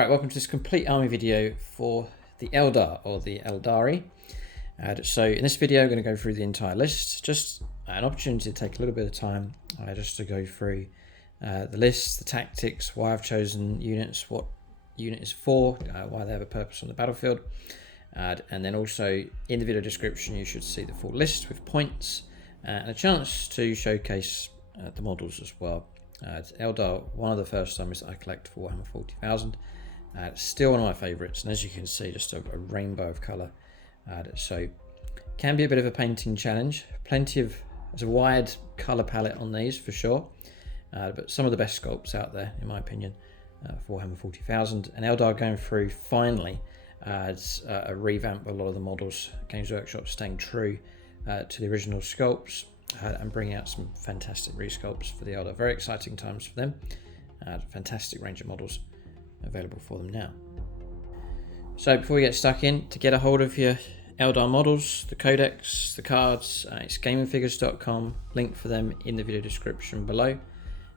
Right, welcome to this complete army video for the Eldar, or the Aeldari. So in this video, I'm going to go through the entire list. Just an opportunity to take a little bit of time just to go through the list, the tactics, why I've chosen units, what unit is for, why they have a purpose on the battlefield. And then also in the video description, you should see the full list with points and a chance to showcase the models as well. Eldar, one of the first armies that I collect for Warhammer 40,000. Still one of my favourites, and as you can see, just a rainbow of colour. So can be a bit of a painting challenge. There's a wide colour palette on these for sure, but some of the best sculpts out there, in my opinion, for Warhammer 40,000. And Eldar going through finally a revamp of a lot of the models. Games Workshop staying true to the original sculpts and bringing out some fantastic resculpts for the Eldar. Very exciting times for them. Fantastic range of models available for them now. So before we get stuck in, to get a hold of your Eldar models, the codex, the cards, it's gamingfigures.com, link for them in the video description below.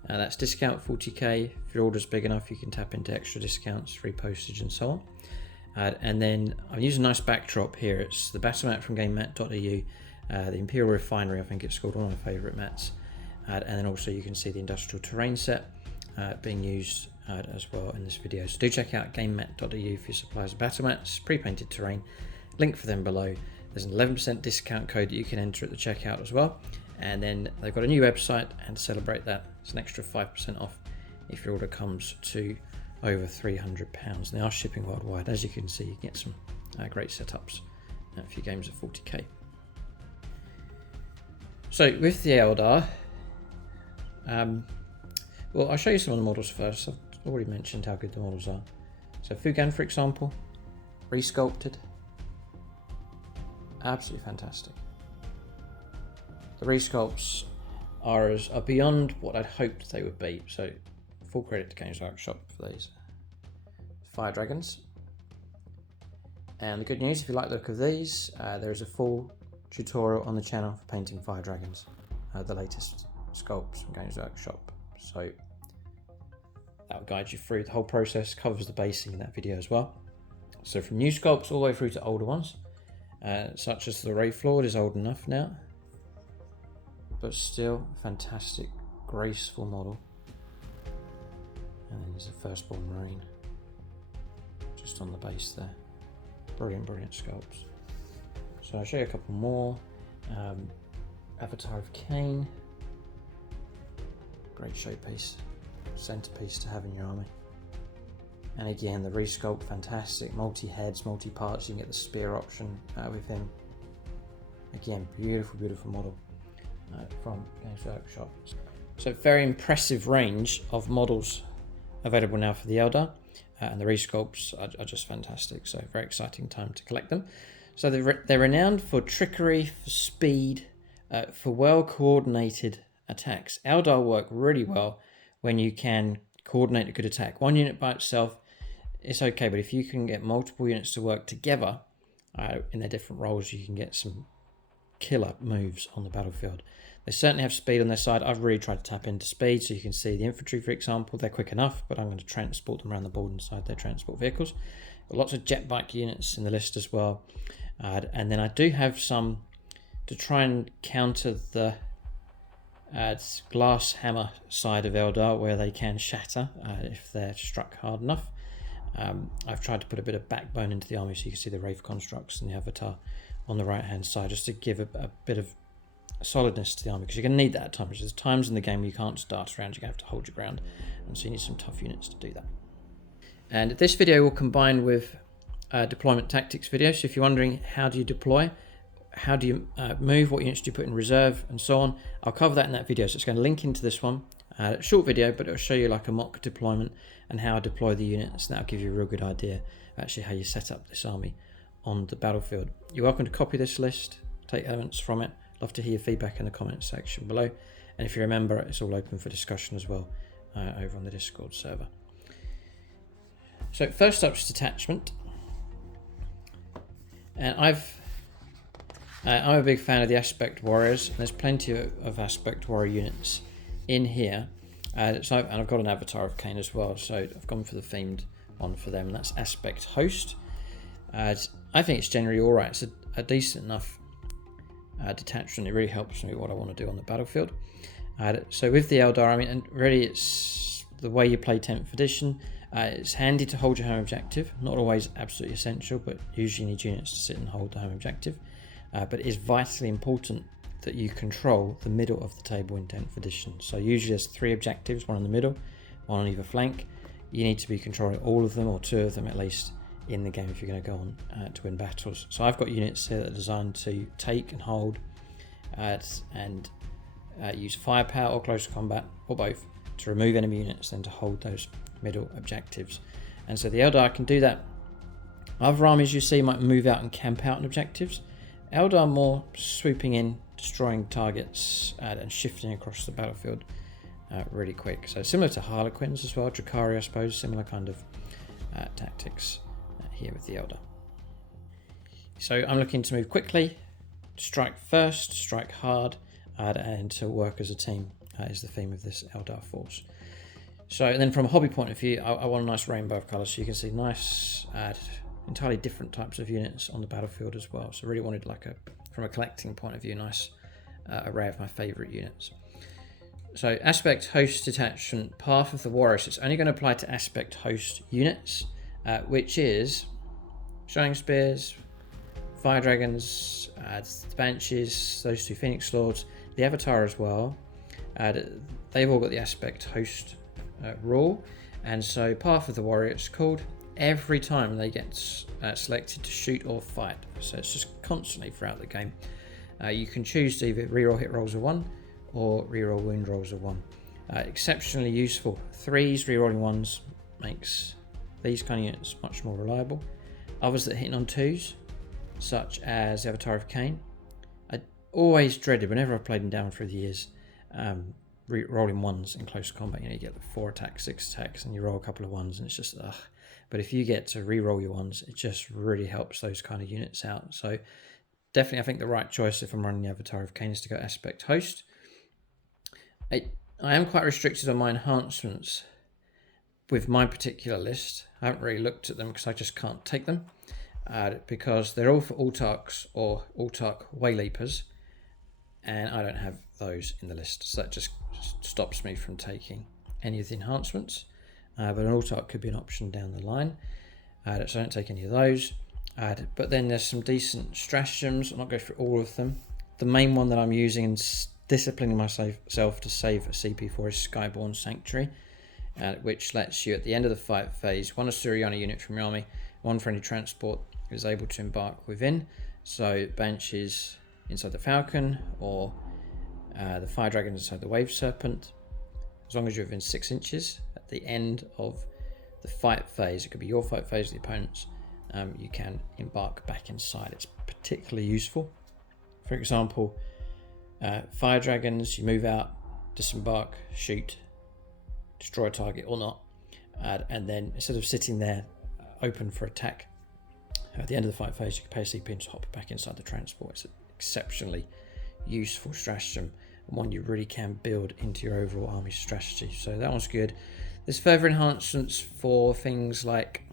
That's discount 40k. If your order's big enough, you can tap into extra discounts, free postage and so on. And then I've used a nice backdrop here. It's the battle map from gamemat.eu, the Imperial Refinery, I think it's called, one of my favourite mats. And then also you can see the industrial terrain set being used as well in this video. So do check out gamemat.eu for your supplies of battle mats, pre-painted terrain, link for them below. There's an 11% discount code that you can enter at the checkout as well. And then they've got a new website, and to celebrate that, it's an extra 5% off if your order comes to over £300. And they are shipping worldwide. As you can see, you get some great setups for your games at 40k. So with the Eldar, well, I'll show you some of the models first. I've already mentioned how good the models are. So Fuegan, for example, resculpted. Absolutely fantastic. The resculpts are beyond what I'd hoped they would be. So full credit to Games Workshop for these. Fire dragons. And the good news, if you like the look of these, there is a full tutorial on the channel for painting fire dragons. The latest sculpts from Games Workshop. So that will guide you through the whole process, covers the basing in that video as well. So from new sculpts all the way through to older ones, such as the Wraithlord is old enough now, but still a fantastic, graceful model. And then there's the Firstborn Marine, just on the base there. Brilliant, brilliant sculpts. So I'll show you a couple more. Avatar of Khaine. Great showpiece, centerpiece to have in your army. And again, the resculpt, fantastic, multi-heads, multi-parts. You can get the spear option with him. Again, beautiful, beautiful model from Games Workshop. So very impressive range of models available now for the Eldar, and the resculpts are just fantastic. So very exciting time to collect them. So they're renowned for trickery, for speed, for well-coordinated attacks. Eldar work really well when you can coordinate a good attack. One unit by itself, it's okay, but if you can get multiple units to work together in their different roles, you can get some killer moves on the battlefield. They certainly have speed on their side. I've really tried to tap into speed, so you can see the infantry, for example, they're quick enough, but I'm going to transport them around the board inside their transport vehicles. Got lots of jetbike units in the list as well. And then I do have some to try and counter the glass hammer side of Eldar, where they can shatter if they're struck hard enough. I've tried to put a bit of backbone into the army, so you can see the Wraith constructs and the Avatar on the right hand side, just to give a bit of solidness to the army, because you're going to need that at times. There's times in the game where you can't dart around, you're going to have to hold your ground, and so you need some tough units to do that. And this video will combine with deployment tactics video. So if you're wondering how do you deploy, how do you move, what units do you put in reserve, and so on, I'll cover that in that video. So it's going to link into this one. Short video, but it'll show you like a mock deployment and how I deploy the units, and that'll give you a real good idea of actually how you set up this army on the battlefield. You're welcome to copy this list, take elements from it. Love to hear your feedback in the comments section below. And if you remember, it's all open for discussion as well over on the Discord server. So first up is detachment. And I'm a big fan of the aspect warriors, and there's plenty of aspect warrior units in here. And I've got an Avatar of Khaine as well, so I've gone for the themed one for them. That's Aspect Host. I think it's generally alright. It's a decent enough detachment. It really helps me with what I want to do on the battlefield. So with the Eldar, I mean, and really it's the way you play 10th edition. It's handy to hold your home objective. Not always absolutely essential, but usually you need units to sit and hold the home objective. But it is vitally important that you control the middle of the table in 10th edition. So usually there's 3 objectives, one in the middle, one on either flank. You need to be controlling all of them, or 2 of them at least, in the game if you're going to go on to win battles. So I've got units here that are designed to take and hold and use firepower or close combat, or both, to remove enemy units, then to hold those middle objectives. And so the Eldar can do that. Other armies you see might move out and camp out on objectives. Eldar more swooping in, destroying targets and shifting across the battlefield really quick. So similar to Harlequins as well, Drukhari I suppose, similar kind of tactics here with the Eldar. So I'm looking to move quickly, strike first, strike hard, and to work as a team is the theme of this Eldar force. So and then from a hobby point of view, I want a nice rainbow of colours, so you can see nice entirely different types of units on the battlefield as well. So really wanted like from a collecting point of view, nice array of my favourite units. So Aspect Host Detachment, Path of the Warriors. It's only going to apply to Aspect Host units, which is Shining Spears, Fire Dragons, the Banshees, those 2 Phoenix Lords, the Avatar as well. They've all got the Aspect Host rule, and so Path of the Warrior it's called every time they get selected to shoot or fight. So it's just constantly throughout the game. You can choose to either reroll hit rolls of 1 or reroll wound rolls of 1. Exceptionally useful. 3s rerolling 1s makes these kind of units much more reliable. Others that hit on 2s, such as the Avatar of Khaine, I always dreaded whenever I've played them down through the years, rolling 1s in close combat. You know, you get like 4 attacks, 6 attacks, and you roll a couple of 1s, and it's just ugh. But if you get to reroll your 1s, it just really helps those kind of units out. So definitely, I think the right choice if I'm running the Avatar of Khaine is to go Aspect Host. I am quite restricted on my enhancements with my particular list. I haven't really looked at them because I just can't take them because they're all for Autarchs or Autarch Wayleapers, and I don't have those in the list, so that just stops me from taking any of the enhancements. But an Autarch could be an option down the line, so I don't take any of those. But then there's some decent stratagems. I'll not go through all of them. The main one that I'm using and disciplining myself to save a CP4 is Skyborn Sanctuary, which lets you at the end of the fight phase, 1 Asturiana unit from your army, 1 friendly transport is able to embark within. So Banshees inside the Falcon, or the Fire Dragons inside the Waveserpent, as long as you're within 6 inches at the end of the fight phase. It could be your fight phase, the opponent's. You can embark back inside. It's particularly useful. For example, Fire Dragons, you move out, disembark, shoot, destroy a target or not, and then instead of sitting there open for attack, at the end of the fight phase you can pay a CP and just hop back inside the transport. It's an exceptionally useful stratagem, and one you really can build into your overall army strategy. So that one's good. There's further enhancements for things like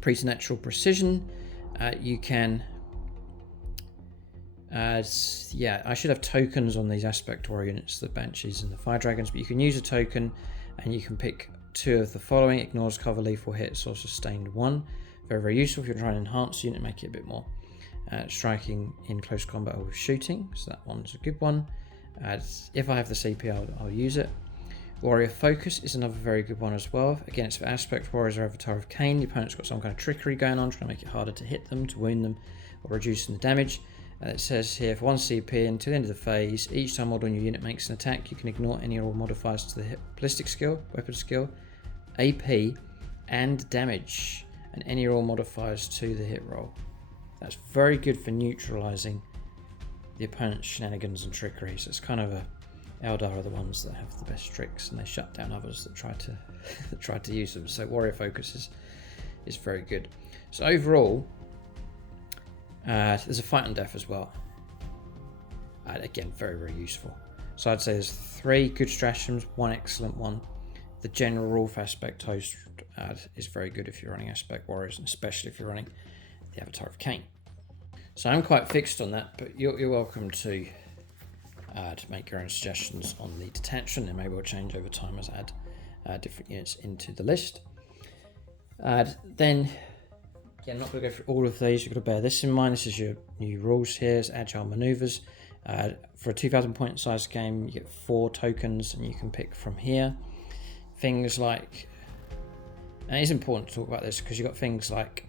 preternatural precision. You can I should have tokens on these Aspect Warrior units, the Banshees and the Fire Dragons, but you can use a token and you can pick 2 of the following: ignores cover, lethal hits, or sustained 1. Very, very useful if you're trying to enhance the unit, make it a bit more striking in close combat or with shooting. So that one's a good one. If I have the CP, I'll use it. Warrior Focus is another very good one as well. Again, it's for Aspect Warriors or Avatar of Khaine. The opponent's got some kind of trickery going on, trying to make it harder to hit them, to wound them, or reducing the damage. It says here, for 1 CP until the end of the phase, each time model on your unit makes an attack, you can ignore any or all modifiers to the ballistic skill, weapon skill, AP, and damage, and any or all modifiers to the hit roll. That's very good for neutralising the opponent's shenanigans and trickery. So it's kind of Eldar are the ones that have the best tricks, and they shut down others that try to use them. So Warrior Focus is very good. So overall, there's a Fight on Death as well. Again, very, very useful. So I'd say there's 3 good stratagems, 1 excellent one, the general rule for aspect host is very good if you're running aspect warriors, and especially if you're running the Avatar of Khaine. So I'm quite fixed on that, but you're welcome to make your own suggestions on the detachment, and maybe we'll change over time as I add different units into the list. Then, yeah, I'm not going to go through all of these. You've got to bear this in mind. This is your new rules here. It's Agile maneuvers. For a 2,000 point size game, you get 4 tokens, and you can pick from here. Things like, and it's important to talk about this because you've got things like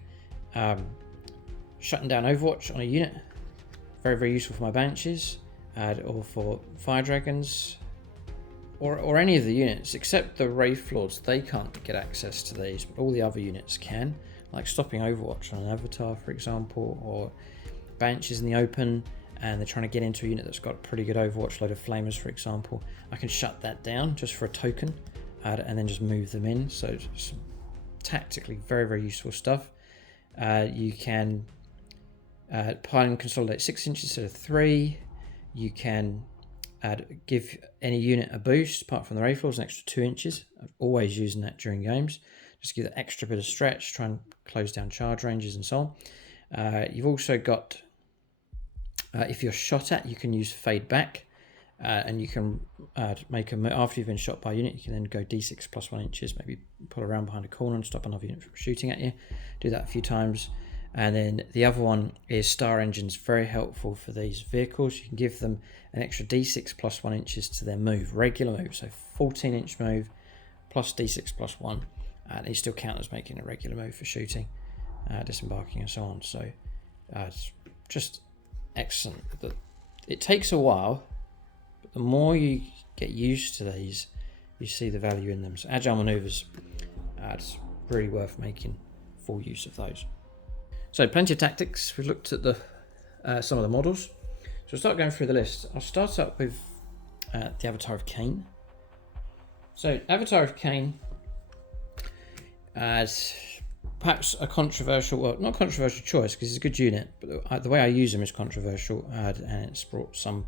shutting down Overwatch on a unit. Very, very useful for my Banshees, or for Fire Dragons, or any of the units, except the Wraithlords. They can't get access to these, but all the other units can, like stopping Overwatch on an Avatar, for example, or Banshees in the open, and they're trying to get into a unit that's got a pretty good Overwatch, load of Flamers, for example. I can shut that down just for a token, and then just move them in. So it's tactically very, very useful stuff. You can pile and consolidate 6 inches instead of 3. You can give any unit a boost, apart from the Wraithlords, an extra 2 inches. I'm always using that during games. Just give that extra bit of stretch, try and close down charge ranges and so on. You've also got, if you're shot at, you can use fade back, and you can make a, after you've been shot by a unit, you can then go d6 plus 1 inches, maybe pull around behind a corner and stop another unit from shooting at you. Do that a few times. And then the other one is Star Engines, very helpful for these vehicles. You can give them an extra d6 plus 1 inches to their move, regular move, so 14-inch move plus d6 plus 1. And they still count as making a regular move for shooting, disembarking and so on. So it's just excellent. It takes a while, but the more you get used to these, you see the value in them. So Agile maneuvers, it's really worth making full use of those. So plenty of tactics. We've looked at the some of the models. So we'll start going through the list. I'll start up with the Avatar of Khaine. So Avatar of Khaine, as perhaps a controversial, well, not controversial choice because it's a good unit, but the way I use them is controversial, and it's brought some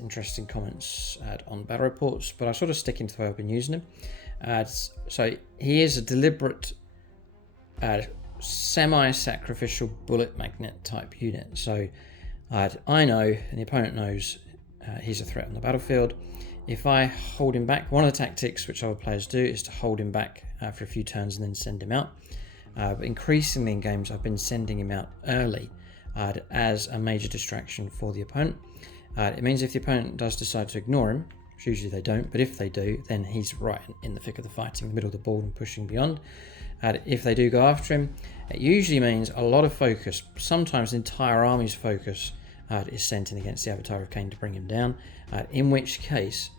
interesting comments on battle reports, but I sort of stick into the way I've been using him. So he is a deliberate semi-sacrificial bullet magnet type unit. So I know, and the opponent knows, he's a threat on the battlefield. If I hold him back, one of the tactics which other players do is to hold him back for a few turns and then send him out. But increasingly in games, I've been sending him out early as a major distraction for the opponent. It means if the opponent does decide to ignore him, which usually they don't, but if they do, then he's right in the thick of the fighting, in the middle of the board and pushing beyond. If they do go after him, it usually means a lot of focus, sometimes the entire army's focus is sent in against the Avatar of Khaine to bring him down, in which case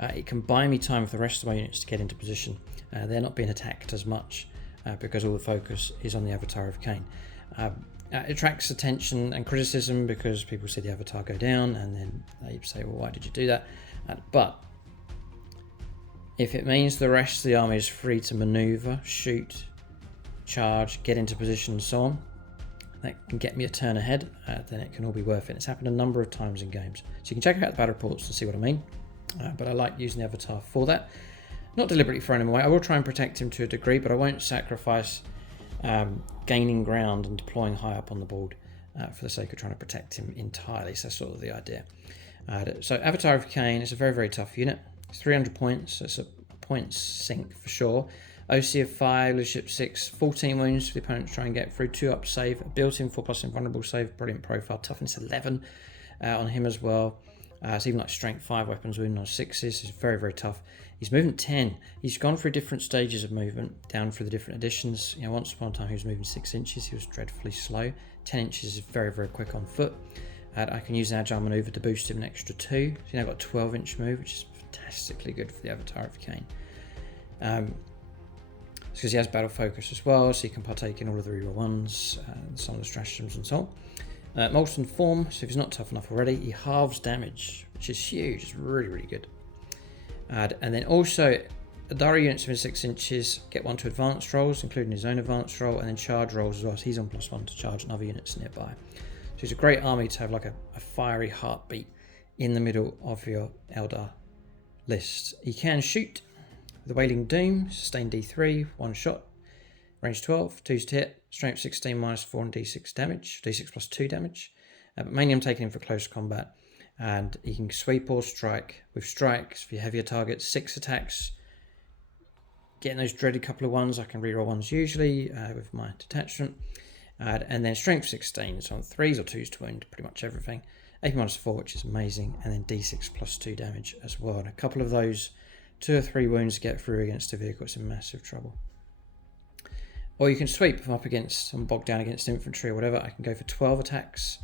it can buy me time for the rest of my units to get into position. They're not being attacked as much because all the focus is on the Avatar of Khaine. It attracts attention and criticism because people see the Avatar go down and then they say, well, why did you do that? But if it means the rest of the army is free to maneuver, shoot, charge, get into position and so on, that can get me a turn ahead, then it can all be worth it. It's happened a number of times in games. So you can check out the battle reports to see what I mean. But I like using the Avatar for that. Not deliberately throwing him away. I will try and protect him to a degree, but I won't sacrifice gaining ground and deploying high up on the board for the sake of trying to protect him entirely. So that's sort of the idea. So Avatar of Khaine is a very, very tough unit. It's 300 points, so it's a points sink for sure. OC of 5, leadership 6, 14 wounds for the opponent to try and get through, 2 up save, a built-in 4+ invulnerable save, brilliant profile, toughness 11 on him as well. So even like strength 5, weapons wound on 6s, he's very, very tough. He's movement 10. He's gone through different stages of movement, down through the different editions. You know, once upon a time he was moving 6 inches, he was dreadfully slow. 10 inches is very, very quick on foot. I can use an agile maneuver to boost him an extra 2. So now I've got a 12-inch move, which is fantastically good for the Avatar of Khaine. It's because he has battle focus as well, so he can partake in all of the reroll ones, some of the stratagems and so on. Molten Form, so if he's not tough enough already, he halves damage, which is huge. It's really, really good. And then also, Aeldari units within 6 inches get 1 to advanced rolls, including his own advanced roll, and then charge rolls as well, so he's on +1 to charge and other units nearby. So he's a great army to have like a fiery heartbeat in the middle of your Eldar list. He can shoot, The Wailing Doom, sustain D3, 1 shot, range 12, 2s to hit, strength 16, -4 and D6 damage, D6 plus 2 damage. But mainly I'm taking him for close combat. And he can sweep or strike. With strikes, for your heavier targets, 6 attacks. Getting those dreaded couple of ones, I can reroll ones usually with my detachment. And then strength 16, so on 3s or 2s to wound, pretty much everything. AP -4, which is amazing, and then D6 plus 2 damage as well. And a couple of those 2 or 3 wounds get through against a vehicle, it's in massive trouble. Or you can sweep if I'm up against, I'm bogged down against infantry or whatever, I can go for 12 attacks.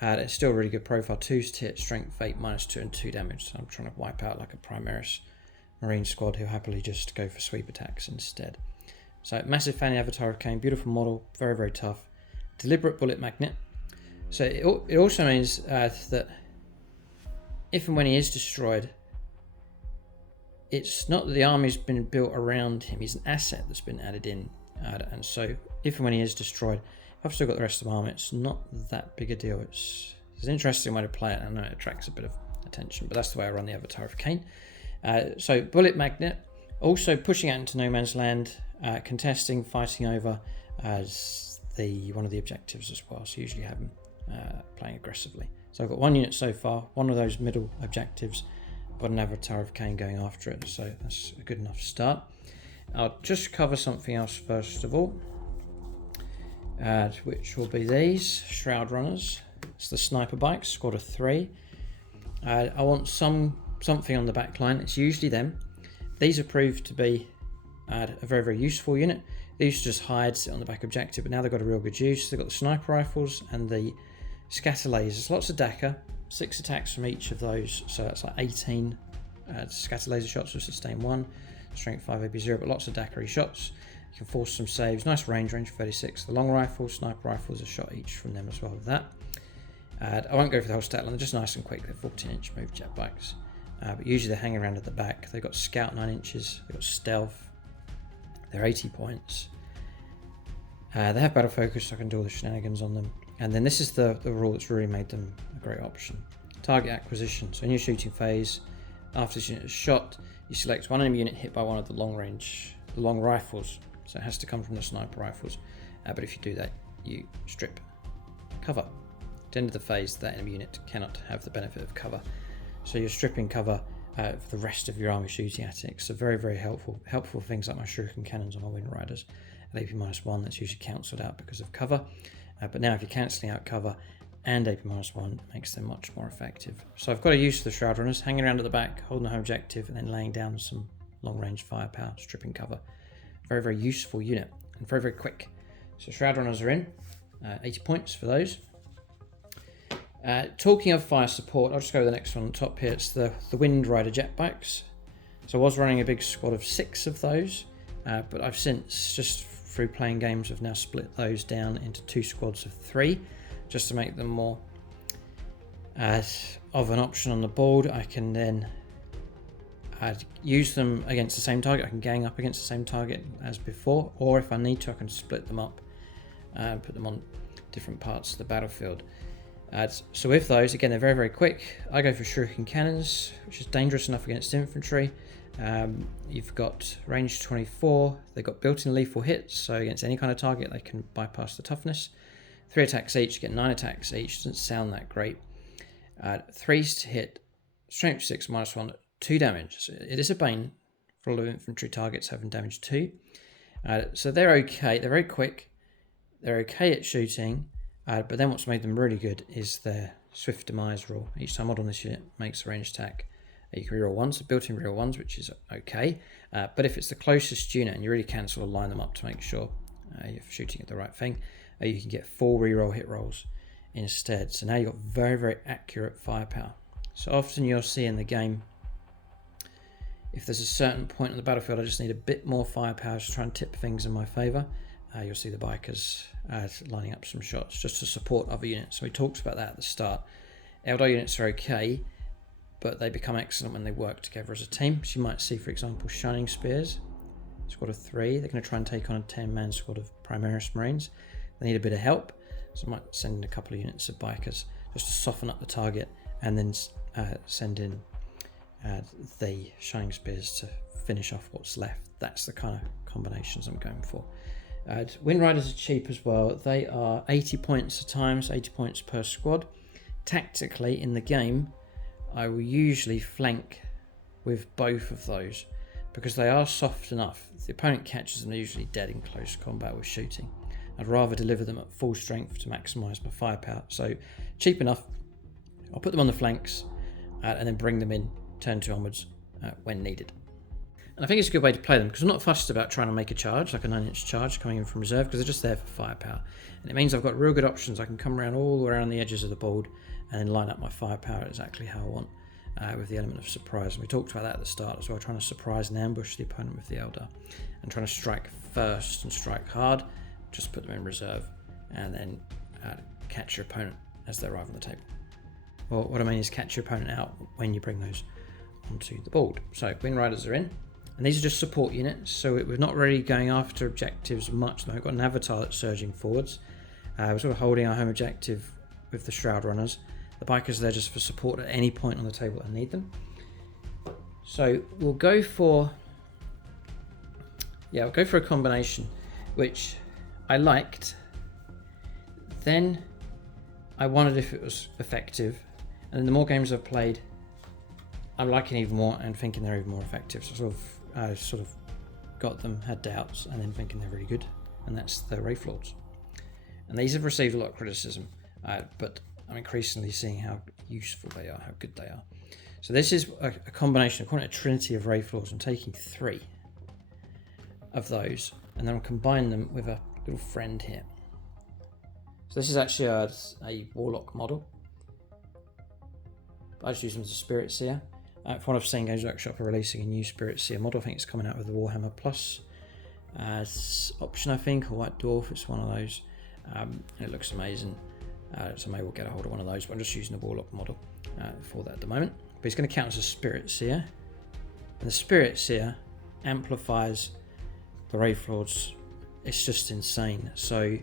It's still a really good profile, 2s to hit, strength 8, -2 and 2 damage. So I'm trying to wipe out like a Primaris Marine squad who'll happily just go for sweep attacks instead. So massive fan of Avatar of Khaine, beautiful model, very, very tough. Deliberate bullet magnet. So it also means that if and when he is destroyed, it's not that the army's been built around him, he's an asset that's been added in. And so if and when he is destroyed, I've still got the rest of the army, it's not that big a deal. It's an interesting way to play it. I know it attracts a bit of attention, but that's the way I run the Avatar of Khaine. So bullet magnet, also pushing out into no man's land, contesting, fighting over as one of the objectives as well. So usually have him playing aggressively. So I've got 1 unit so far, one of those middle objectives, but an Avatar of Khaine going after it. So that's a good enough start. I'll just cover something else first of all, which will be these Shroud Runners. It's the sniper bikes, squad of 3. I want something on the back line. It's usually them. These have proved to be a very, very useful unit. They used to just hide, sit on the back objective, but now they've got a real good use. They've got the sniper rifles and the scatter lasers. Lots of DACA, 6 attacks from each of those, so that's like 18 scatter laser shots with sustain 1, strength 5, AP 0, but lots of DACA shots. You can force some saves. Nice range 36. The long rifle, sniper rifles, a shot each from them as well with that. I won't go for the whole stat line, they're just nice and quick. They're 14-inch move jetbikes. But usually they're hanging around at the back. They've got scout 9 inches, they've got stealth, they're 80 points. They have battle focus, so I can do all the shenanigans on them. And then this is the rule that's really made them a great option. Target acquisition. So in your shooting phase, after this unit is shot, you select one enemy unit hit by one of the long rifles. So it has to come from the sniper rifles. But if you do that, you strip cover. At the end of the phase, that enemy unit cannot have the benefit of cover. So you're stripping cover for the rest of your army shooting at it. So very, very helpful. Helpful things like my shuriken cannons on my Windriders. At AP -1, that's usually cancelled out because of cover. But now if you're cancelling out cover and AP -1, it makes them much more effective. So I've got a use of the Shroud Runners, hanging around at the back, holding the home objective, and then laying down some long-range firepower, stripping cover. Very, very useful unit, and very, very quick. So Shroud Runners are in, 80 points for those. Talking of fire support, I'll just go to the next one on top here. It's the Windrider jetbikes. So I was running a big squad of 6 of those, but I've since, just through playing games, I've now split those down into 2 squads of 3, just to make them more of an option on the board. I can then use them against the same target. I can gang up against the same target as before, or if I need to, I can split them up and put them on different parts of the battlefield. So with those, again, they're very, very quick. I go for shuriken cannons, which is dangerous enough against infantry. You've got range 24. They've got built-in lethal hits, so against any kind of target, they can bypass the toughness. 3 attacks each, you get 9 attacks each. Doesn't sound that great. 3s to hit, strength 6, -1, 2 damage. So it is a bane for all of infantry targets having damage 2. So they're okay. They're very quick. They're okay at shooting. But then what's made them really good is their swift demise rule. Each time mod on this unit makes a ranged attack, you can reroll 1s, so built-in reroll 1s, which is okay. But if it's the closest unit, and you really can sort of line them up to make sure you're shooting at the right thing, you can get 4 reroll hit rolls instead. So now you've got very, very accurate firepower. So often you'll see in the game, if there's a certain point on the battlefield, I just need a bit more firepower to try and tip things in my favour. You'll see the bikers lining up some shots just to support other units. So we talked about that at the start. Eldar units are okay, but they become excellent when they work together as a team. So you might see, for example, Shining Spears, squad of 3. They're going to try and take on a 10-man squad of Primaris Marines. They need a bit of help, so I might send in a couple of units of bikers just to soften up the target, and then send in the Shining Spears to finish off what's left. That's the kind of combinations I'm going for. Windriders are cheap as well. They are 80 points a time, so 80 points per squad. Tactically in the game, I will usually flank with both of those because they are soft enough. If the opponent catches them, they're usually dead in close combat with shooting. I'd rather deliver them at full strength to maximise my firepower. So cheap enough, I'll put them on the flanks and then bring them in turn 2 onwards when needed. And I think it's a good way to play them because I'm not fussed about trying to make a charge, like a 9-inch charge coming in from reserve, because they're just there for firepower. And it means I've got real good options. I can come around all around the edges of the board and then line up my firepower exactly how I want with the element of surprise. And we talked about that at the start as well, trying to surprise and ambush the opponent with the Eldar and trying to strike first and strike hard, just put them in reserve and then catch your opponent as they arrive on the table. Well, what I mean is catch your opponent out when you bring those onto the board. So Windriders are in. And these are just support units, so we're not really going after objectives much. We've got an Avatar that's surging forwards. We're sort of holding our home objective with the Shroud Runners. The bikers are there just for support at any point on the table I need them. So we'll go for a combination, which I liked. Then I wondered if it was effective, and the more games I've played, I'm liking even more and thinking they're even more effective. So I sort of got them, had doubts, and then thinking they're really good. And that's the Wraithlords. And these have received a lot of criticism, but I'm increasingly seeing how useful they are, how good they are. So this is a combination, I'm calling it a trinity of Wraithlords. I'm taking 3 of those, and then I'll combine them with a little friend here. So this is actually a Warlock model. I just use them as a Spiritseer. From what I've seen, Games Workshop are releasing a new Spiritseer model. I think it's coming out with the Warhammer Plus as option, I think, or White Dwarf. It's one of those. It looks amazing. So maybe we'll get a hold of one of those, but I'm just using the Warlock model for that at the moment. But he's going to count as a Spiritseer. And the Spiritseer amplifies the Wraithlords. It's just insane. So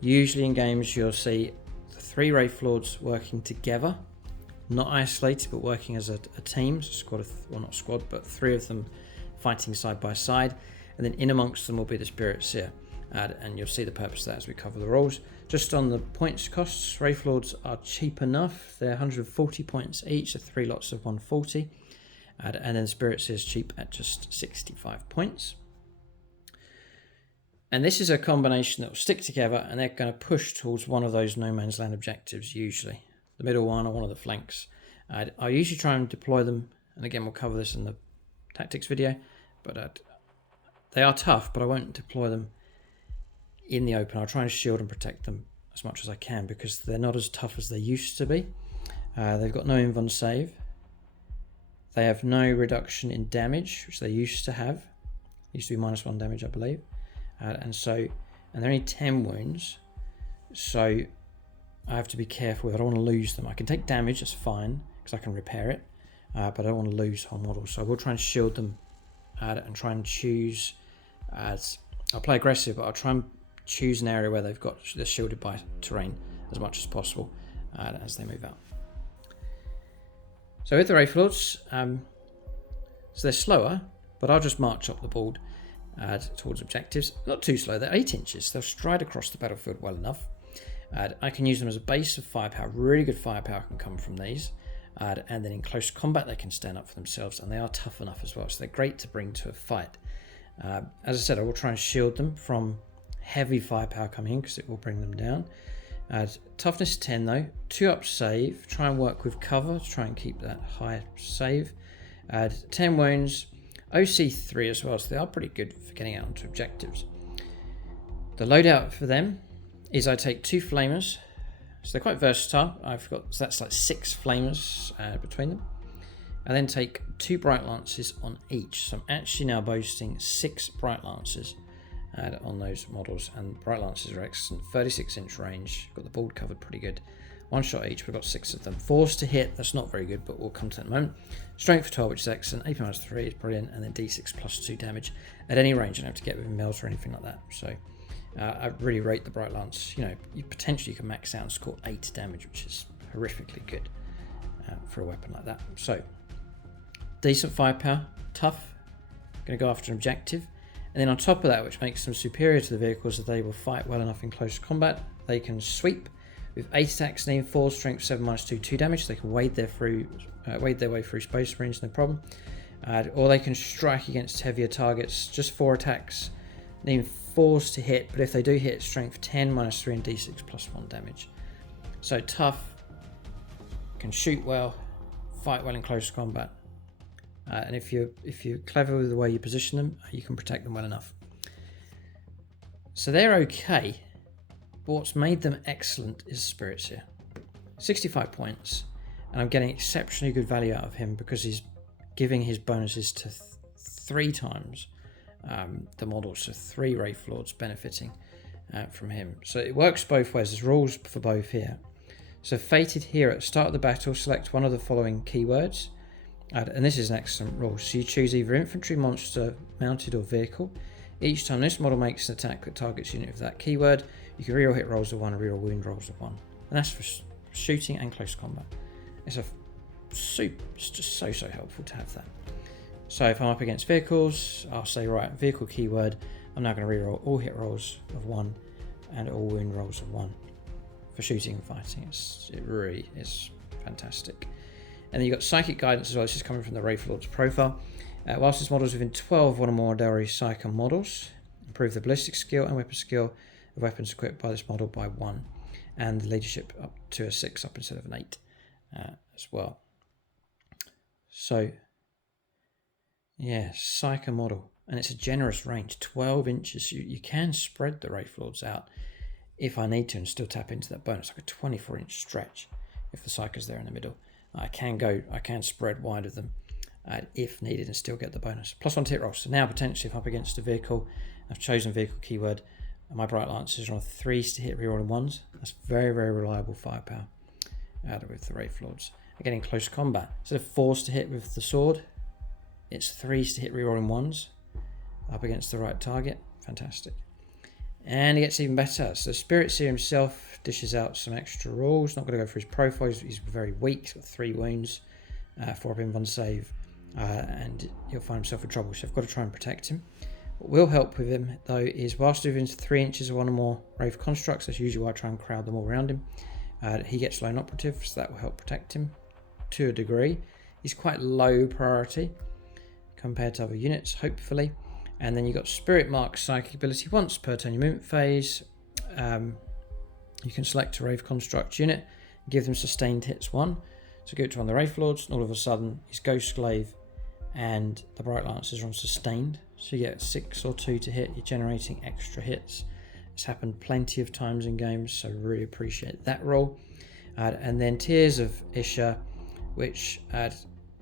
usually in games you'll see the 3 Wraithlords working together. Not isolated, but working as a team. So squad of, well, not squad, but 3 of them fighting side by side. And then in amongst them will be the Spiritseer. And you'll see the purpose of that as we cover the rules. Just on the points costs, Wraithlords are cheap enough. They're 140 points each, so 3 lots of 140. And then Spiritseer is cheap at just 65 points. And this is a combination that will stick together, and they're going to push towards one of those no man's land objectives usually. The middle one or one of the flanks. I usually try and deploy them, and again we'll cover this in the tactics video, but they are tough, but I won't deploy them in the open. I'll try and shield and protect them as much as I can because they're not as tough as they used to be. They've got no invuln save. They have no reduction in damage, which they used to have. Used to be -1 damage, I believe. And they're only 10 wounds, so I have to be careful. I don't want to lose them. I can take damage, that's fine, because I can repair it, but I don't want to lose whole models. So I will try and shield them and try and choose I'll play aggressive, but I'll try and choose an area where they're shielded by terrain as much as possible as they move out. So with the Wraithlords, so they're slower, but I'll just march up the board towards objectives. Not too slow, they're 8 inches. They'll stride across the battlefield well enough. I can use them as a base of firepower. Really good firepower can come from these. And then in close combat they can stand up for themselves, and they are tough enough as well, so they're great to bring to a fight. As I said, I will try and shield them from heavy firepower coming in because it will bring them down. Toughness 10 though, 2 up save, try and work with cover to try and keep that high save. 10 wounds, OC 3 as well, so they are pretty good for getting out onto objectives. The loadout for them is I take 2 flamers, so they're quite versatile. So that's like 6 flamers between them. I then take 2 bright lances on each, so I'm actually now boasting 6 bright lances on those models, and bright lances are excellent. 36-inch range, got the board covered pretty good. 1 shot each, we've got 6 of them. 4s to hit, that's not very good, but we'll come to that in a moment. Strength 12, which is excellent. AP -3 is brilliant, and then D6 +2 damage at any range. I don't have to get within mils or anything like that. So I really rate the bright lance. You know, you can max out and score 8 damage, which is horrifically good for a weapon like that. So decent firepower, tough, going to go after an objective. And then on top of that, which makes them superior to the vehicles, that they will fight well enough in close combat. They can sweep with 8 attacks, name 4, strength 7 -2, 2 damage. They can wade their way through Space Marines, no problem. Or they can strike against heavier targets, just 4 attacks, name 4s to hit, but if they do hit, strength 10 -3 and d6 +1 damage. So tough, can shoot well, fight well in close combat. And if you're clever with the way you position them, you can protect them well enough. So they're okay, but what's made them excellent is Spiritseer. 65 points, and I'm getting exceptionally good value out of him because he's giving his bonuses to 3 times the models, so 3 Wraithlords benefiting from him. So it works both ways. There's rules for both here. So fated here at the start of the battle, select one of the following keywords. And this is an excellent rule. So you choose either infantry, monster, mounted or vehicle. Each time this model makes an attack that targets a unit of that keyword, you can reroll hit rolls of 1 and reroll wound rolls of 1. And that's for shooting and close combat. It's just so helpful to have that. So if I'm up against vehicles, I'll say, right, vehicle keyword, I'm now going to reroll all hit rolls of 1 and all wound rolls of 1 for shooting and fighting. It really is fantastic. And then you've got Psychic Guidance as well. This is coming from the Wraithlord's profile. Whilst this model is within 12 one or more Aeldari Psyker models, improve the ballistic skill and weapon skill of weapons equipped by this model by 1. And the leadership up to a 6 up instead of an 8 as well. So, yeah, Psyker model. And it's a generous range, 12 inches. You can spread the Wraithlords out if I need to and still tap into that bonus, like a 24-inch stretch if the Psyker's there in the middle. I can spread wide of them if needed and still get the bonus. +1 to hit rolls. So now potentially if I'm up against a vehicle, I've chosen vehicle keyword, and my Bright Lancers are on 3s to hit rerolling 1s. That's very, very reliable firepower with the Wraithlords. Again, in close combat, instead of 4s to hit with the sword, it's 3s to hit rerolling 1s up against the right target. Fantastic. And it gets even better. So Spiritseer himself dishes out some extra rules. Not going to go through his profile. He's very weak. He's got 3 wounds, 4 up in 1 save, and he'll find himself in trouble. So I've got to try and protect him. What will help with him, though, is whilst within 3 inches of one or more Wraith constructs, that's usually why I try and crowd them all around him, he gets lone operative, so that will help protect him to a degree. He's quite low priority compared to other units, hopefully. And then you've got Spirit Mark Psychic ability once per turn your movement phase. You can select a Wraith construct unit, give them sustained hits 1. So go to one of the Wraithlords, and all of a sudden he's Ghost Glaive and the Bright Lancers are on sustained. So you get 6 or 2 to hit, you're generating extra hits. It's happened plenty of times in games, so really appreciate that roll. And then Tears of Isha, which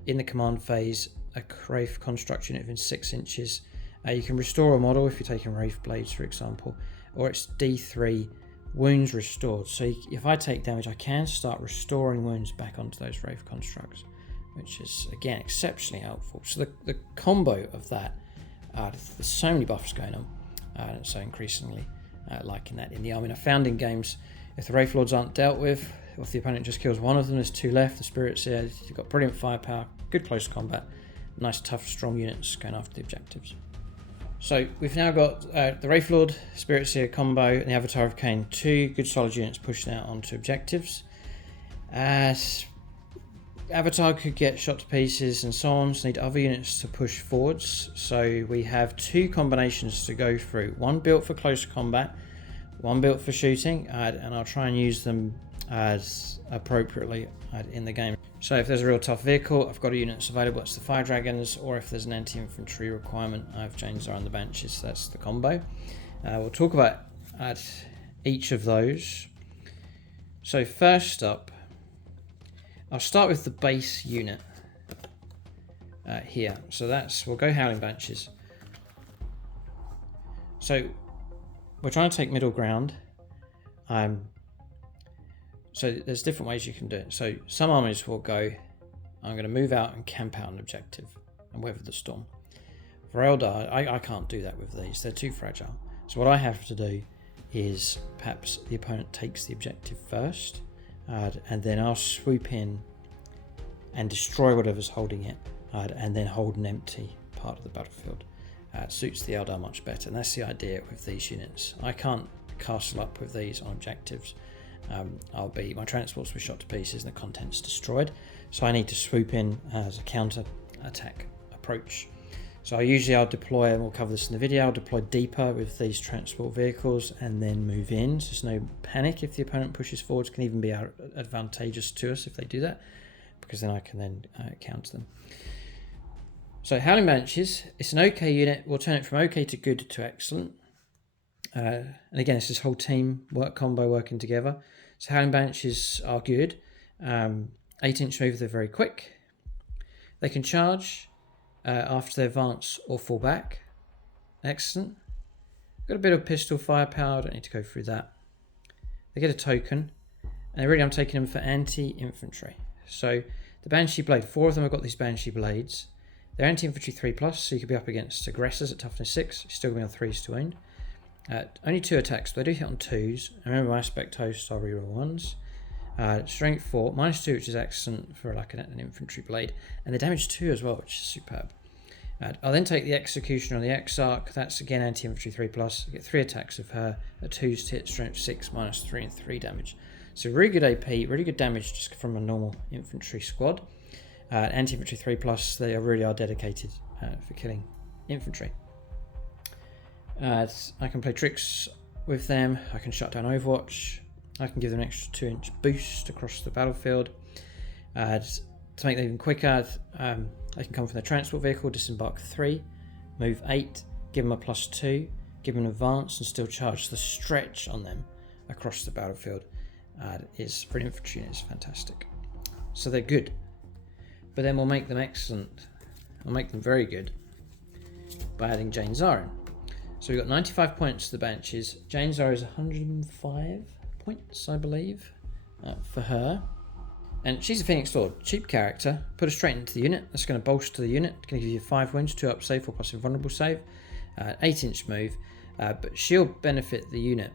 in the command phase, a Wraith construct unit within 6 inches. You can restore a model if you're taking Wraith Blades, for example, or it's D3 wounds restored. So if I take damage, I can start restoring wounds back onto those Wraith constructs, which is, again, exceptionally helpful. So the combo of that, there's so many buffs going on, so increasingly liking that in the army. And I found in games, if the Wraithlords aren't dealt with, or if the opponent just kills one of them, there's 2 left, the Spiritseer, you've got brilliant firepower, good close combat, nice, tough, strong units going after the objectives. So we've now got the Wraithlord, Spiritseer combo, and the Avatar of Khaine, 2 good solid units pushing out onto objectives. Avatar could get shot to pieces and so on, so need other units to push forwards. So we have 2 combinations to go through. One built for close combat, one built for shooting, and I'll try and use them as appropriately in the game. So if there's a real tough vehicle, I've got a unit that's available, that's the Fire Dragons, or if there's an anti-infantry requirement, I have Jain Zar and the Banshees, so that's the combo. We'll talk about each of those. So first up, I'll start with the base unit here. So we'll go Howling Banshees. So we're trying to take middle ground. So there's different ways you can do it. So some armies will go, I'm going to move out and camp out an objective and weather the storm. For Eldar, I can't do that with these. They're too fragile. So what I have to do is perhaps the opponent takes the objective first, and then I'll swoop in and destroy whatever's holding it and then hold an empty part of the battlefield. It suits the Eldar much better, and that's the idea with these units. I can't castle up with these on objectives. My transports will be shot to pieces and the contents destroyed, so I need to swoop in as a counter attack approach. So I'll deploy, and we'll cover this in the video, I'll deploy deeper with these transport vehicles and then move in, so there's no panic if the opponent pushes forwards. Can even be advantageous to us if they do that, because then I can then counter them. So Howling Banshees, it's an okay unit. We'll turn it from okay to good to excellent. And again, it's this whole team combo working together. So Howling Banshees are good. 8-inch move, they're very quick. They can charge after they advance or fall back. Excellent. Got a bit of pistol firepower, don't need to go through that. They get a token, and really I'm taking them for anti-infantry. So the Banshee Blade, 4 of them have got these Banshee Blades. They're anti-infantry 3+, so you could be up against aggressors at toughness 6, still going on 3s to wound. Only 2 attacks, but they do hit on 2s. And remember, my aspect hosts are reroll 1s. Strength 4, -2, which is excellent for like an infantry blade, and the damage 2 as well, which is superb. I'll then take the Executioner on the Exarch. That's again anti-infantry 3+. I get 3 attacks of her, a 2s to hit, strength 6, -3 and 3 damage. So really good AP, really good damage just from a normal infantry squad. Anti-infantry 3+, they really are dedicated for killing infantry. I can play tricks with them. I can shut down Overwatch. I can give them an extra 2-inch boost across the battlefield. To make them even quicker, they can come from their transport vehicle, disembark 3, move 8, give them a +2, give them an advance, and still charge. The stretch on them across the battlefield is, for an infantry unit, is fantastic. So they're good. But then we'll make them excellent. We'll make them very good by adding Jain Zar in. So we've got 95 points to the Banshees. Jain Zar is 105 points, I believe, for her. And she's a Phoenix Lord, cheap character. Put her straight into the unit. That's going to bolster the unit. Going to give you 5 wounds, 2 up save, 4+ invulnerable save. 8-inch move. But she'll benefit the unit.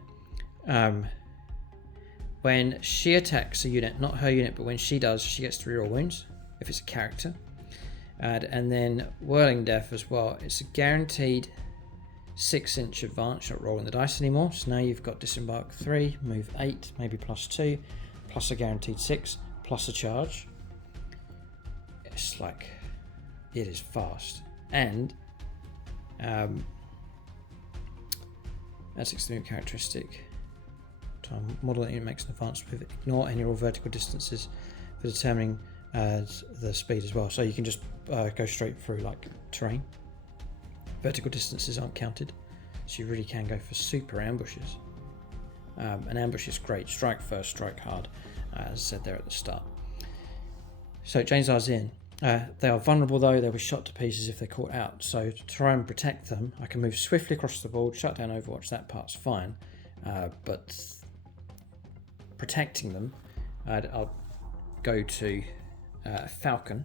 When she attacks a unit, not her unit, but when she does, she gets to reroll wounds if it's a character. And then Whirling Death as well. It's a guaranteed 6-inch advance, not rolling the dice anymore. So now you've got disembark 3, move 8, maybe +2, plus a guaranteed 6, plus a charge. It's like, it is fast. And that's extreme characteristic. Time model it makes an advance pivot. Ignore any or vertical distances for determining the speed as well. So you can just go straight through like terrain. Vertical distances aren't counted, so you really can go for super ambushes. An ambush is great. Strike first, strike hard, as I said there at the start. So Jain Zar's in. They are vulnerable though. They'll be shot to pieces if they're caught out. So to try and protect them, I can move swiftly across the board, shut down Overwatch. That part's fine, but protecting them, I'll go to Falcon.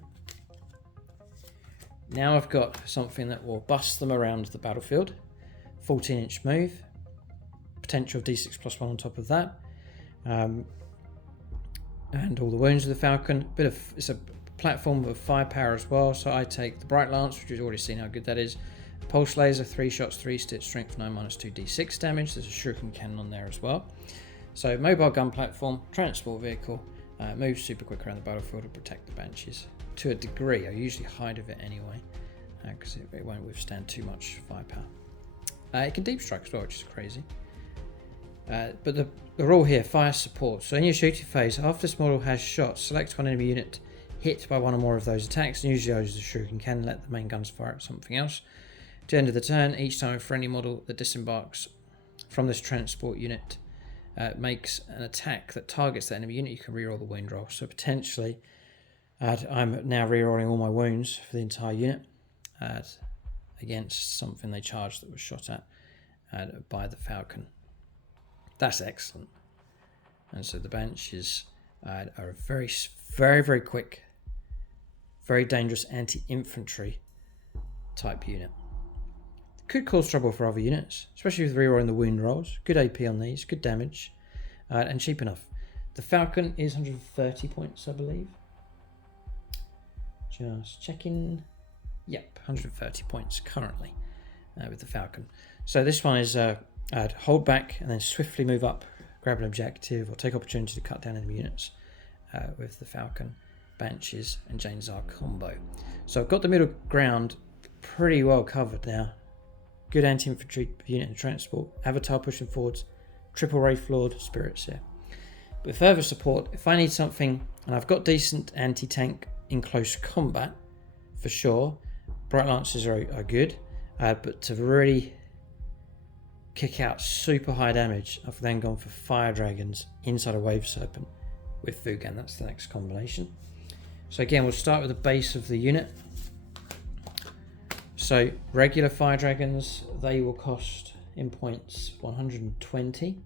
Now I've got something that will bust them around the battlefield. 14-inch move, potential of d6+1 on top of that, and all the wounds of the Falcon. It's a platform of firepower as well. So I take the Bright Lance, which we've already seen how good that is. Pulse Laser, 3 shots, 3 stitch, strength 9, -2 d6 damage. There's a Shuriken Cannon on there as well. So mobile gun platform, transport vehicle, moves super quick around the battlefield to protect the Banshees. To a degree, I usually hide of it anyway, because it won't withstand too much firepower. It can deep strike as well, which is crazy. But the rule here, fire support. So in your shooting phase, after this model has shot, select one enemy unit hit by one or more of those attacks, and usually I use the Shuriken Cannon, let the main guns fire at something else. To the end of the turn, each time a friendly model that disembarks from this transport unit makes an attack that targets that enemy unit, you can reroll the wound roll. So potentially, I'm now rerolling all my wounds for the entire unit against something they charged that was shot at by the Falcon. That's excellent. And so the Banshees are a very, very, very quick, very dangerous anti-infantry type unit. Could cause trouble for other units, especially with rerolling the wound rolls. Good AP on these, good damage, and cheap enough. The Falcon is 130 points, I believe. Just checking. Yep, 130 points currently with the Falcon. So this one is hold back and then swiftly move up, grab an objective, or take opportunity to cut down enemy units with the Falcon, Banshees, and Jain Zar combo. So I've got the middle ground pretty well covered now. Good anti-infantry unit and transport, Avatar pushing forwards, triple Wraithlord, Spiritseer. With further support, if I need something, and I've got decent anti-tank in close combat, for sure, Bright Lancers are good, but to really kick out super high damage, I've then gone for Fire Dragons inside a Waveserpent with Fuegan. That's the next combination. So again, we'll start with the base of the unit. So regular Fire Dragons, they will cost in points 120.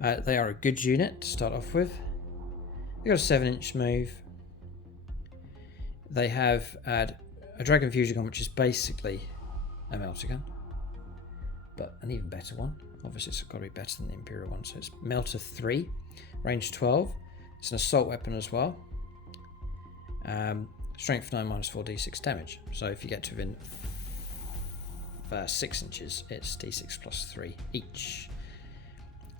They are a good unit to start off with. They've got a 7-inch move. They have a Dragon Fusion gun, which is basically a melter gun, but an even better one. Obviously, it's got to be better than the Imperial one. So it's Melter 3, range 12. It's an assault weapon as well. Strength 9 minus 4 d6 damage. So if you get to within 6 inches, it's d6 plus 3 each.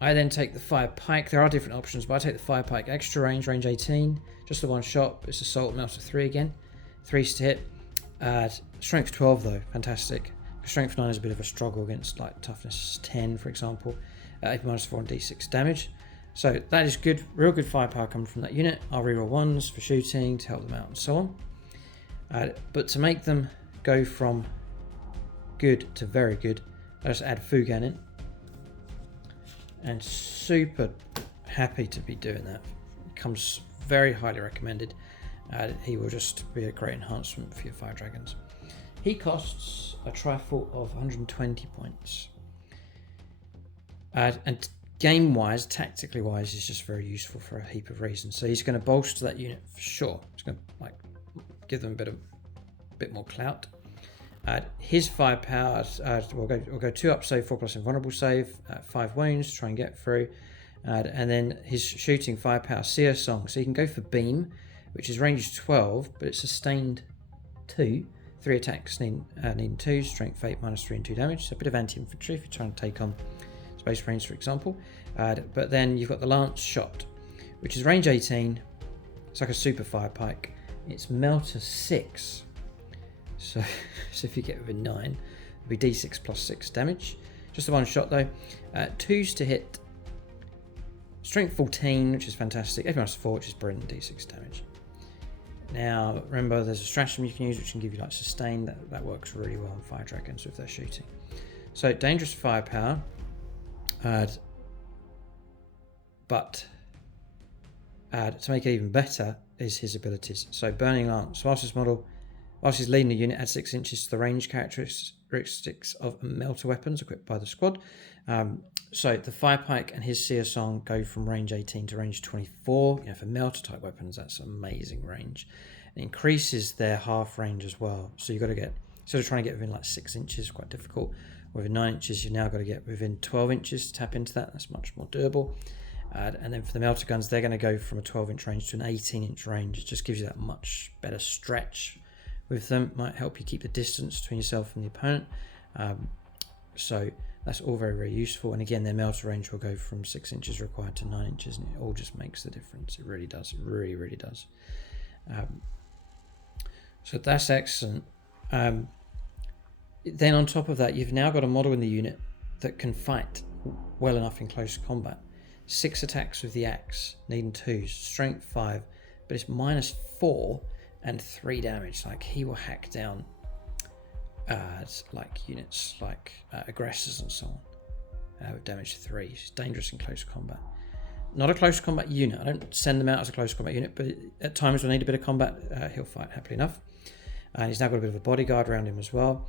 I then take the Fire Pike. There are different options, but I take the Fire Pike extra range, range 18. Just the one shot. It's assault, Melter 3 again. 3's to hit. Strength 12 though, fantastic. Strength 9 is a bit of a struggle against like toughness 10, for example. 8 minus 4 and d6 damage. So that is good, real good firepower coming from that unit. I'll reroll 1s for shooting to help them out and so on. But to make them go from good to very good, I just add Fuegan in. And super happy to be doing that. It comes very highly recommended. He will just be a great enhancement for your Fire Dragons. He costs a trifle of 120 points. And game-wise, tactically-wise, he's just very useful for a heap of reasons. So he's going to bolster that unit for sure. He's going to give them a bit more clout. His firepower, we'll go 2 up save, 4+ invulnerable save, 5 wounds, try and get through. And then his shooting firepower, Seer Song. So you can go for Beam, which is range 12, but it's sustained 2. 3 attacks need 2, strength 8 minus 3 and 2 damage. So a bit of anti-infantry if you're trying to take on Space Marines, for example. But then you've got the Lance Shot, which is range 18. It's like a super fire pike. It's Melter 6. So if you get within 9, it'll be d6 plus 6 damage. Just the one shot though. 2's to hit. Strength 14, which is fantastic. 8 minus 4, which is brilliant, d6 damage. Now, remember, there's a stratagem you can use which can give you like sustain. That works really well on Fire Dragons if they're shooting. So, dangerous firepower. But to make it even better is his abilities. So, Burning Lance. Whilst he's leading the unit, add 6 inches to the range characteristics of melter weapons equipped by the squad. So the Fire Pike and his Seer Song go from range 18 to range 24. For melter type weapons, that's amazing range. It increases their half range as well. So you've got to get, instead of trying to get within like 6 inches, quite difficult. Within 9 inches, you've now got to get within 12 inches to tap into that. That's much more doable. And then for the melter guns, they're going to go from a 12-inch range to an 18-inch range. It just gives you that much better stretch with them. Might help you keep the distance between yourself and the opponent. So that's all very, very useful. And again, their melter range will go from 6 inches required to 9 inches, and it all just makes the difference. It really does. It really, really does. So that's excellent. Then on top of that, you've now got a model in the unit that can fight well enough in close combat. 6 attacks with the axe, needing 2, strength 5, but it's minus 4 and 3 damage. Like, he will hack down like units like aggressors and so on with damage 3. He's dangerous in close combat. Not a close combat unit. I don't send them out as a close combat unit, but at times when I need a bit of combat, he'll fight happily enough. And he's now got a bit of a bodyguard around him as well.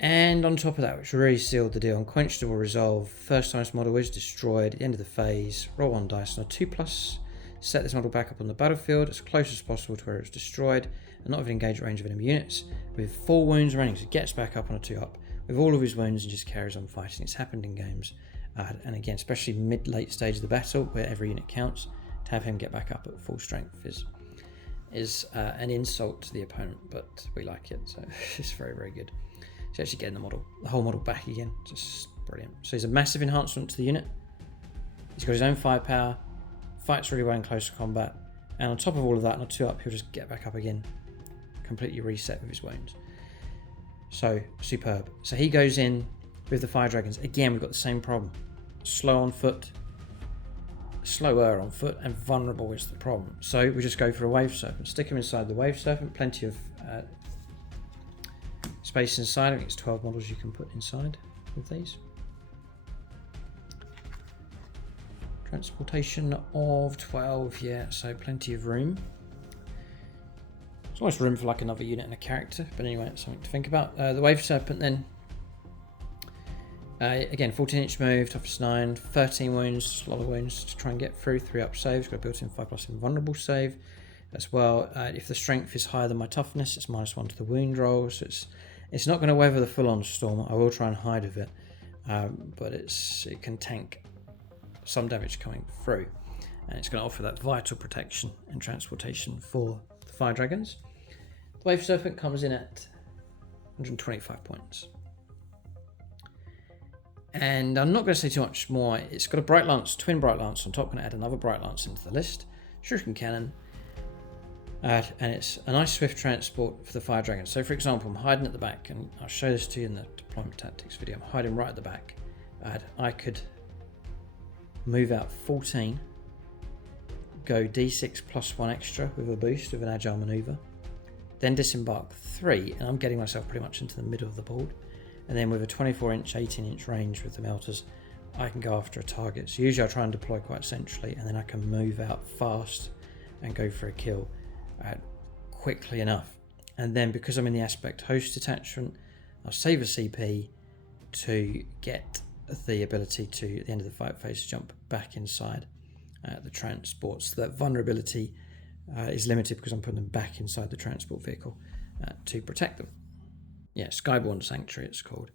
And on top of that, which really sealed the deal, Unquenchable Resolve. First time this model is destroyed at the end of the phase. Roll 1 dice on a 2+. Set this model back up on the battlefield as close as possible to where it was destroyed and not within engaged range of enemy units. With 4 wounds remaining, so he gets back up on a 2-up with all of his wounds and just carries on fighting. It's happened in games. And again, especially mid-late stage of the battle where every unit counts, to have him get back up at full strength is is an insult to the opponent, but we like it, so it's very, very good. So actually getting the whole model back again, just brilliant. So he's a massive enhancement to the unit. He's got his own firepower, fights really well in close combat, and on top of all of that, on a 2-up, he'll just get back up again, completely reset with his wounds. So superb. So he goes in with the fire dragons. Again, we've got the same problem. Slower on foot, and vulnerable is the problem. So we just go for a Waveserpent. Stick him inside the Waveserpent. Plenty of space inside. I think it's 12 models you can put inside with these. Transportation of 12, yeah, so plenty of room. It's almost room for like another unit and a character, but anyway, it's something to think about. The Waveserpent then. Again, 14-inch move, toughness 9, 13 wounds, a lot of wounds to try and get through, 3-up saves, got a built-in 5+ invulnerable save as well. If the strength is higher than my toughness, it's -1 to the wound roll, so it's not going to weather the full-on storm. I will try and hide with it, but it can tank some damage coming through, and it's going to offer that vital protection and transportation for the fire dragons. The Waveserpent comes in at 125 points. And I'm not going to say too much more. It's got a Bright Lance, twin Bright Lance on top. Going to add another Bright Lance into the list. Shuriken Cannon. And it's a nice swift transport for the fire dragon. So for example, I'm hiding at the back, and I'll show this to you in the deployment tactics video. I'm hiding right at the back. I could move out 14, go D6 +1 extra with a boost with an agile maneuver, then disembark 3, and I'm getting myself pretty much into the middle of the board. And then with a 24-inch, 18-inch range with the melters, I can go after a target. So usually I try and deploy quite centrally, and then I can move out fast and go for a kill quickly enough. And then because I'm in the aspect host detachment, I'll save a CP to get the ability to, at the end of the fight phase, jump back inside the transport. So that vulnerability is limited because I'm putting them back inside the transport vehicle to protect them. Yeah, Skyborn Sanctuary it's called.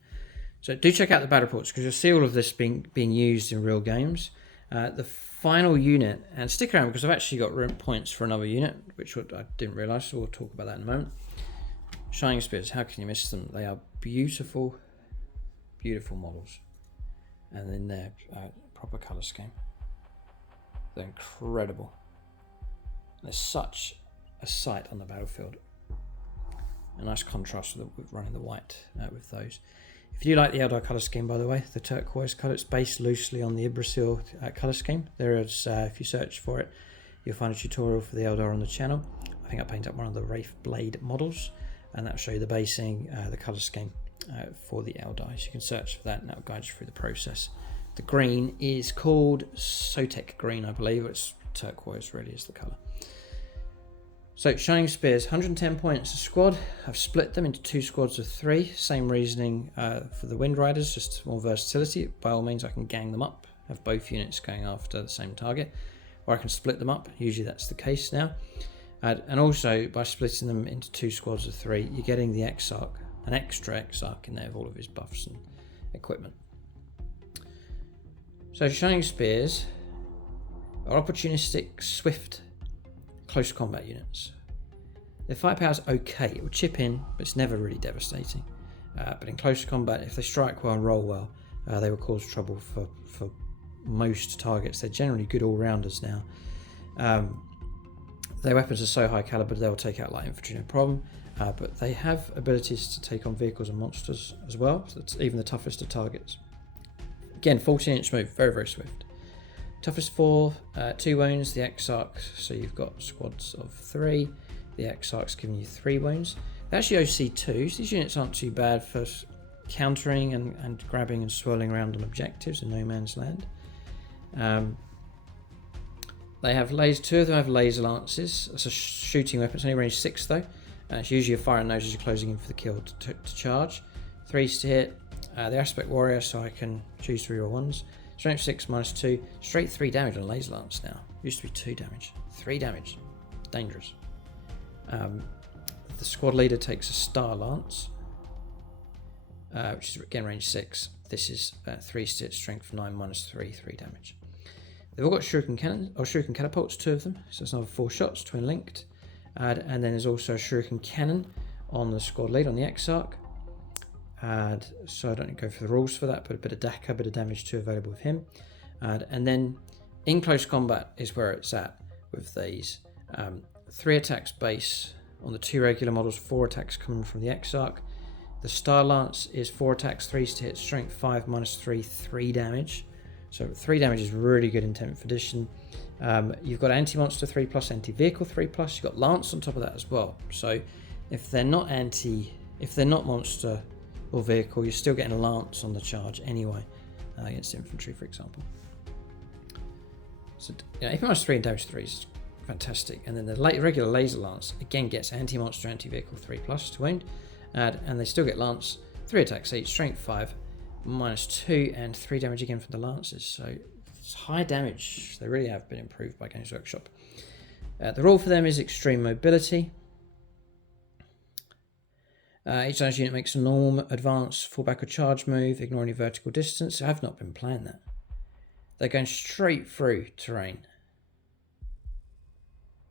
So do check out the battle reports because you'll see all of this being used in real games. The final unit, and stick around because I've actually got points for another unit, which I didn't realise, so we'll talk about that in a moment. Shining Spears, how can you miss them? They are beautiful, beautiful models. And in their proper colour scheme. They're incredible. They're such a sight on the battlefield. A nice contrast with running the white with those. If you do like the Eldar colour scheme, by the way, the turquoise colour, it's based loosely on the Yggdrasil colour scheme. There is, if you search for it, you'll find a tutorial for the Eldar on the channel. I think I painted up one of the Wraith Blade models, and that'll show you the basing, the colour scheme for the Eldar. So you can search for that, and that'll guide you through the process. The green is called Sotek Green, I believe. It's turquoise, really, is the colour. So, Shining Spears, 110 points a squad. I've split them into 2 squads of 3. Same reasoning for the Windriders, just more versatility. By all means, I can gang them up, have both units going after the same target, or I can split them up. Usually that's the case now. And also, by splitting them into 2 squads of 3, you're getting the Exarch, an extra Exarch in there with all of his buffs and equipment. So, Shining Spears are opportunistic, swift, close combat units. Their firepower's okay, it will chip in, but it's never really devastating. But in close combat, if they strike well and roll well, they will cause trouble for most targets. They're generally good all-rounders now. Their weapons are so high caliber they'll take out light infantry no problem, but they have abilities to take on vehicles and monsters as well, so it's even the toughest of targets. Again, 14-inch move, very, very swift. Toughest 4, 2 wounds, the Exarch, so you've got squads of 3. The Exarch's giving you 3 wounds. They're actually OC2, so these units aren't too bad for countering and grabbing and swirling around on objectives in no man's land. They have lasers, 2 of them have laser lances. It's a shooting weapon, it's only range 6 though. It's usually a fire and nose as you're closing in for the kill to charge. 3s to hit. The Aspect Warrior, so I can choose 3 or 1s. Strength 6 -2, straight 3 damage on a laser lance now. Used to be 2 damage, 3 damage. Dangerous. The squad leader takes a Star Lance, which is again range 6. This is 3 hit, strength 9 -3, 3 damage. They've all got Shuriken Cannon, or Shuriken Catapults, 2 of them, so it's another 4 shots, twin linked. And then there's also a Shuriken Cannon on the squad lead on the Exarch. So I don't go for the rules for that, but a bit of DACA, a bit of damage too available with him. And then in close combat is where it's at with these. 3 attacks base on the 2 regular models, 4 attacks coming from the Exarch. The Star Lance is 4 attacks, 3 to hit, strength 5, -3, 3 damage. So 3 damage is really good in 10th edition. You've got anti-monster 3+, anti-vehicle 3+. You've got Lance on top of that as well. So if they're not monster or vehicle, you're still getting a Lance on the charge anyway, against infantry, for example. So yeah, if -3 and damage 3 is fantastic. And then the regular Laser Lance again gets anti-monster, anti-vehicle 3+ to wound. And they still get Lance, 3 attacks each, strength 5, -2, and 3 damage again from the Lances. So it's high damage. They really have been improved by Games Workshop. The rule for them is extreme mobility. Each large unit makes a normal, advance, fallback or charge move, ignore any vertical distance. I have not been playing that. They're going straight through terrain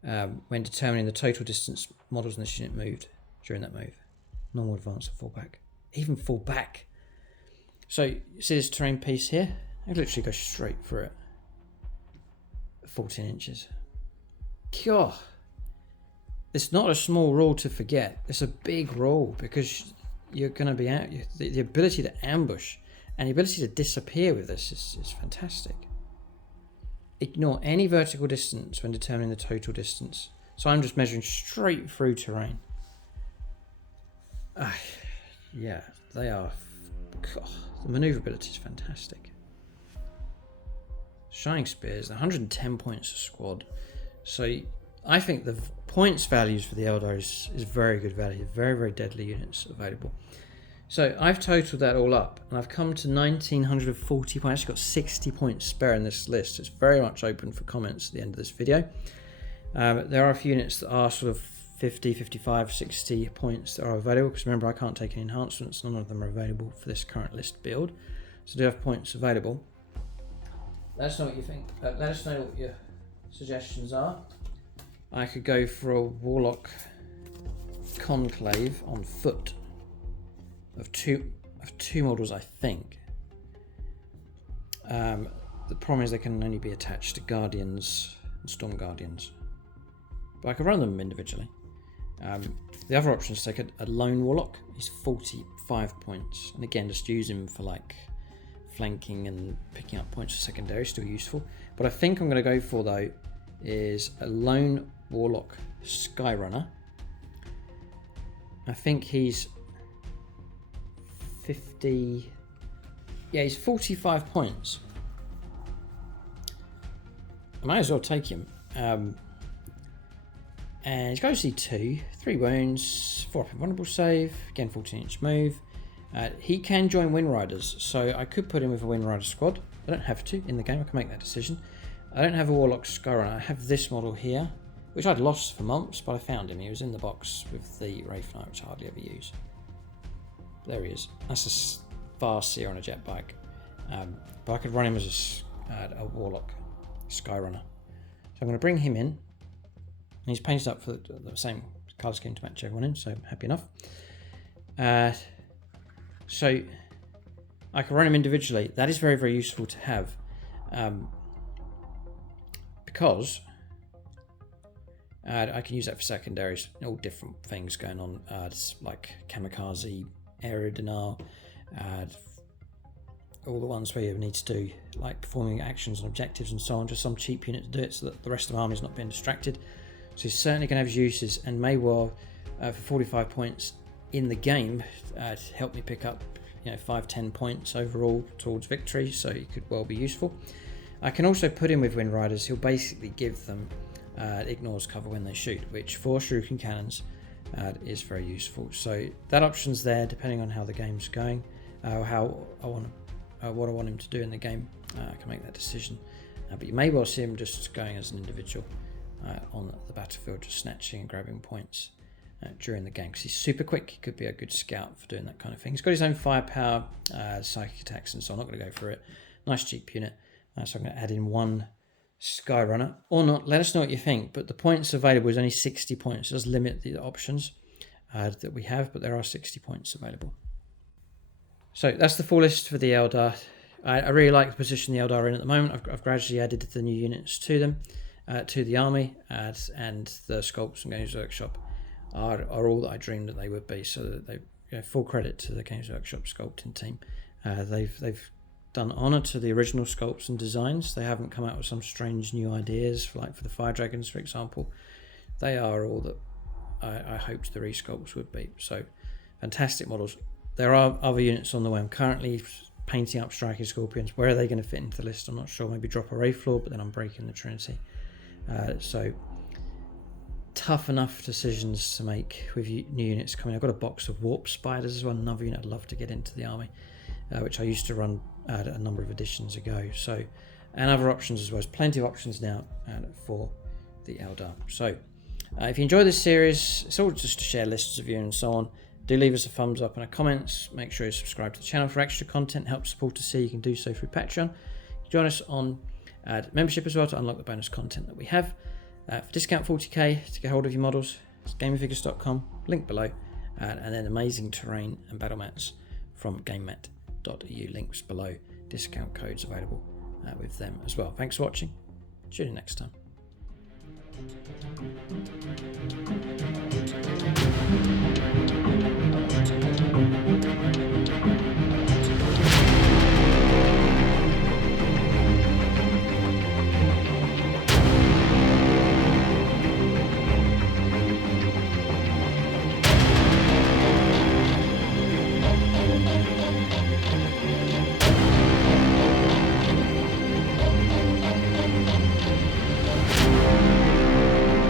when determining the total distance models in this unit moved during that move. Normal, advance, or fallback. Even fallback. So you see this terrain piece here? I literally go straight through it. 14 inches. God. It's not a small rule to forget. It's a big rule because you're going to be out. The ability to ambush and the ability to disappear with this is fantastic. Ignore any vertical distance when determining the total distance. So I'm just measuring straight through terrain. Yeah, they are. God, the maneuverability is fantastic. Shining Spears, 110 points a squad. So I think the points values for the Eldar is very good value. Very, very deadly units available. So I've totaled that all up and I've come to 1940 points. I've got 60 points spare in this list. It's very much open for comments at the end of this video. There are a few units that are sort of 50, 55, 60 points that are available, because remember I can't take any enhancements. None of them are available for this current list build. So I do have points available. Let us know what you think. Let us know what your suggestions are. I could go for a Warlock Conclave on foot of two models, I think. The problem is they can only be attached to Guardians and Storm Guardians, but I could run them individually. The other option is to take a lone Warlock. He's 45 points, and again just use him for like flanking and picking up points for secondary, still useful. What I think I'm going to go for though is a lone Warlock Skyrunner. I think he's 50. Yeah, he's 45 points. I might as well take him. And he's got OC2, 3 wounds, 4 up invulnerable save, again 14-inch move. He can join Windriders, so I could put him with a Windrider squad. I don't have to in the game, I can make that decision. I don't have a Warlock Skyrunner. I have this model here, which I'd lost for months, but I found him. He was in the box with the Refinery, which I hardly ever use. There he is. That's a Spiritseer on a jetbike. But I could run him as a Warlock Skyrunner. So I'm going to bring him in. And he's painted up for the same colour scheme to match everyone in, so happy enough. So I can run him individually. That is very, very useful to have. Because I can use that for secondaries, all different things going on, like kamikaze, area denial, all the ones where you need to do like performing actions and objectives and so on, just some cheap unit to do it so that the rest of the army is not being distracted. So he's certainly going to have his uses, and may well for 45 points in the game to help me pick up 5-10 points overall towards victory, so he could well be useful. I can also put him with Windriders. He'll basically give them ignores cover when they shoot, which for Shuriken cannons is very useful. So that option's there depending on how the game's going, how I want what I want him to do in the game. I can make that decision, but you may well see him just going as an individual on the battlefield, just snatching and grabbing points during the game, because he's super quick. He could be a good scout for doing that kind of thing. He's got his own firepower, psychic attacks and so I'm not going to go for it. Nice cheap unit. So I'm going to add in one Skyrunner or not. Let us know what you think. But the points available is only 60 points. It does limit the options that we have, but there are 60 points available. So that's the full list for the Eldar. I really like the position the Eldar are in at the moment. I've gradually added the new units to them, to the army, and the sculpts from Games Workshop are all that I dreamed that they would be. So that they, full credit to the Games Workshop sculpting team. They've done honour to the original sculpts and designs. They haven't come out with some strange new ideas, for the Fire Dragons, for example. They are all that I hoped the resculpts would be. So fantastic models. There are other units on the way. I'm currently painting up Striking Scorpions. Where are they going to fit into the list? I'm not sure. Maybe drop a Wraithlord, but then I'm breaking the Trinity. So tough enough decisions to make with new units coming. I've got a box of Warp Spiders as well, another unit I'd love to get into the army, which I used to run a number of editions ago. So, and other options as well. There's plenty of options now for the Eldar. So if you enjoy this series, it's all just to share lists of you and so on. Do leave us a thumbs up and a comments. Make sure you subscribe to the channel for extra content. Help support us here. You can do so through Patreon. Join us on membership as well to unlock the bonus content that we have. For discount 40k to get hold of your models, it's gamingfigures.com, link below, and then amazing terrain and battle mats from gamemat.eu, links below, discount codes available with them as well. Thanks for watching. Tune in next time.